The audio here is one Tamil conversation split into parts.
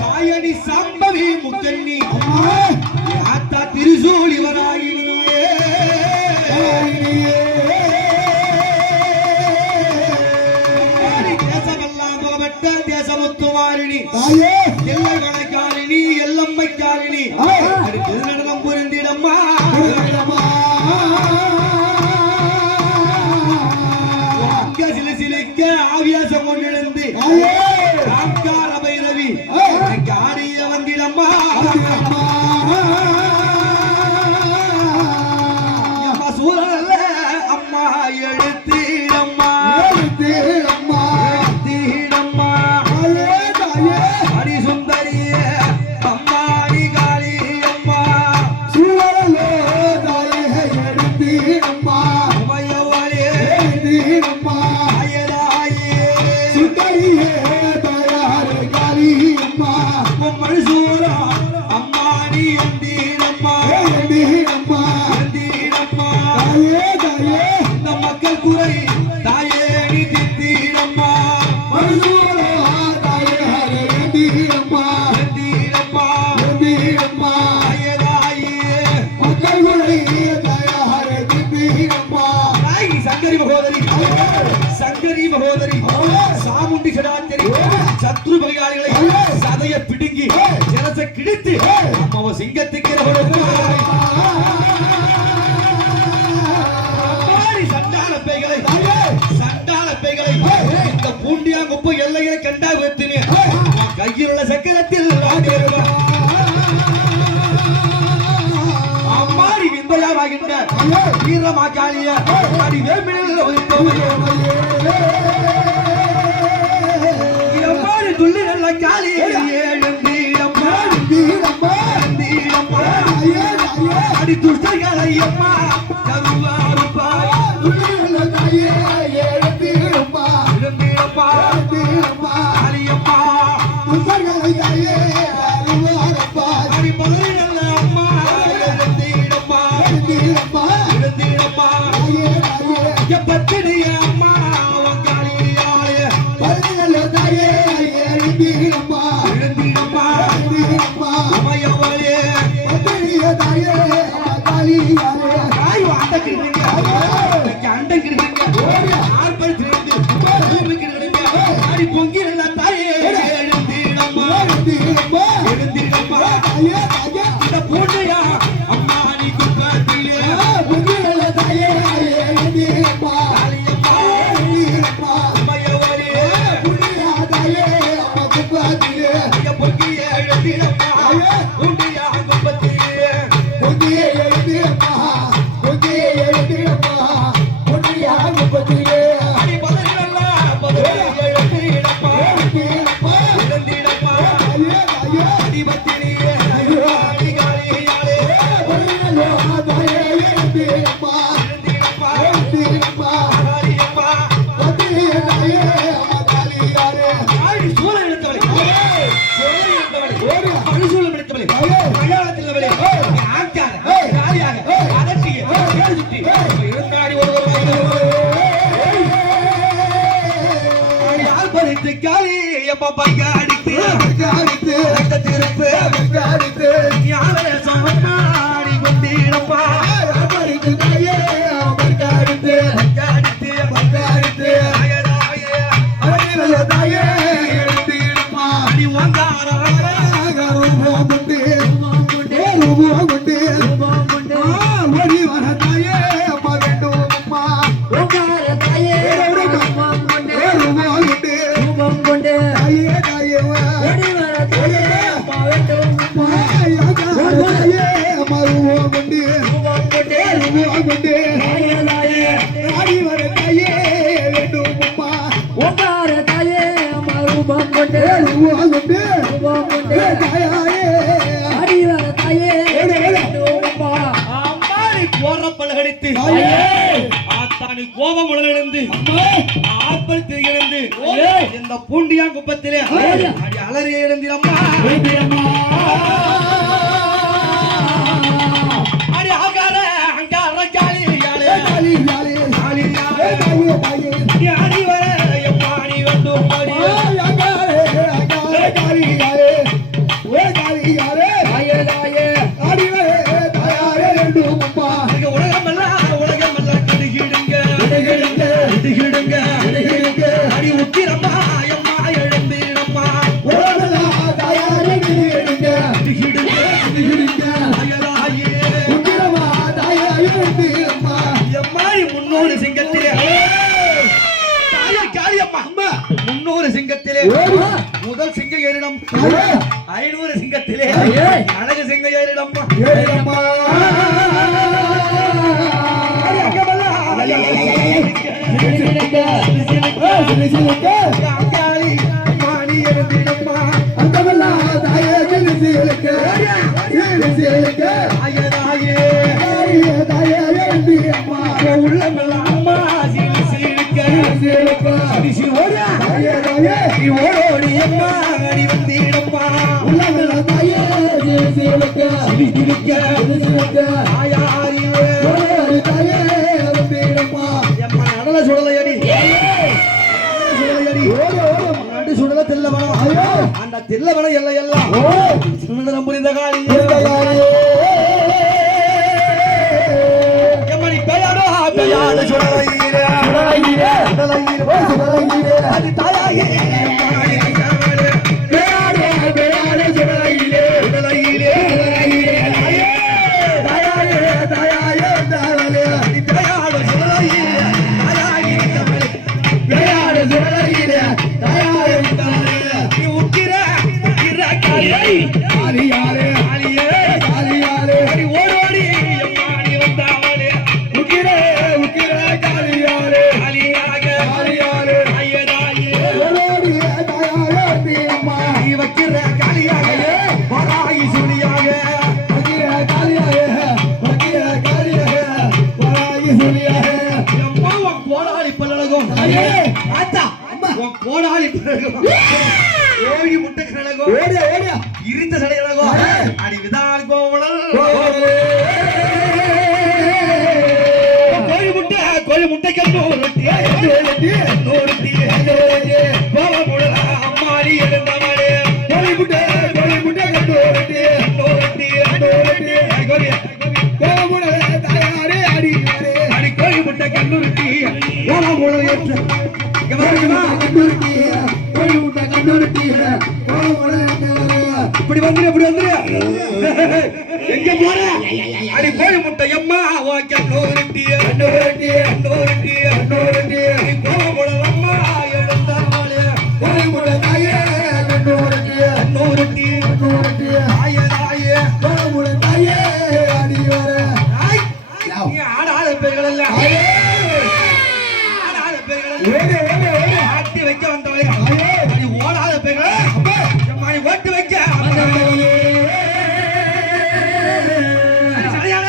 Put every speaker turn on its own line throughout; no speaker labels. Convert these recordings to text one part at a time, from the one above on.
தாயடி சம்பவி முக்கண்ணி ஆத்தா திருசூலி வராயினியே தேசமெல்லாம் புகப்பட்ட தேசமுத்துமாரிணி எல்லை வனக்காரிணி எல்லம்மை காரிணி. திருநடனம் புரிந்திடம்மா. சில சிலைக்க ஆவியாசம் கொண்டிருந்து எழுத்தி கிழித்து அம்மாவை சிங்கத்துக்கு சண்டால பைகளை சண்டால பைகளை இந்த பூண்டியாங்குப்பு எல்லைகளை கண்டா வைத்தினே கையில் உள்ள சக்கரத்தில் அம்மாடி விந்தையாராகின்ற வீரமாக்காளிய அடி வேமிழில் வைத்தோம் அம்மா கருவாருப்பா தாயே எழுதி அம்மா எழுதி அம்மா அரியம்மா தாயே தாலி தாய் வாட்டக்கிட்டு papa gadi என் கோபம் உடலிழந்து ஆற்பல் திரிகிறது இந்த பூண்டியா குப்பத்திலே அலறிய
எழுந்திரம்மா
முதல் சிங்க ஏறிடம். ஐநூறு சிங்கத்திலே. அழகு சிங்க ஏறிடம்.
ஏறிடம்மா.
ஓடோடி அம்மா. அடி வந்திடம்மா நடல சுடலையடி. நடு சுடல தில்லவனம்.
ஐயோ.
அந்த தில்லவனம் எல்லை எல்லாம் சுந்தரம் புரிந்த காளி. எம்மணி பெயரோ பெயாடு சுடலையிலே சுடலையிலே அது தாயாகி. கோடாளி பல்லழகும் ஏவி முட்டை கழகும் இப்படி வந்துரு இப்படி வந்துரு. எங்க போற? அடி கோழி முட்டை எம்மா? ஓகே நூறுத்தி நூறுத்தி நூறுத்தி நூறுத்தி கோவமுடல் அம்மா எழுந்தவளே நூறுத்தி ஆயதாயே ஆய் நீ ஆடாத பேர்கள் எல்லாம். ஆடாத பேர்கள் எல்லாம். ஓடாத பேர்கள் எம்மா நீ ஓட்டு வைக்க சரியான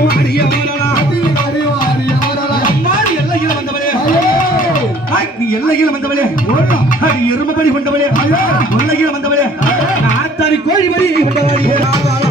அத்தினி அடியும் அடிய வரலாம் அம்மாடி எல்லையில் வந்தவளே நீ எல்லையில் வந்தவளே அடி எருமபடி கொண்டவளே எல்லையில் வந்தவளே ஆத்தாரி கோழி மடி கொண்டவளே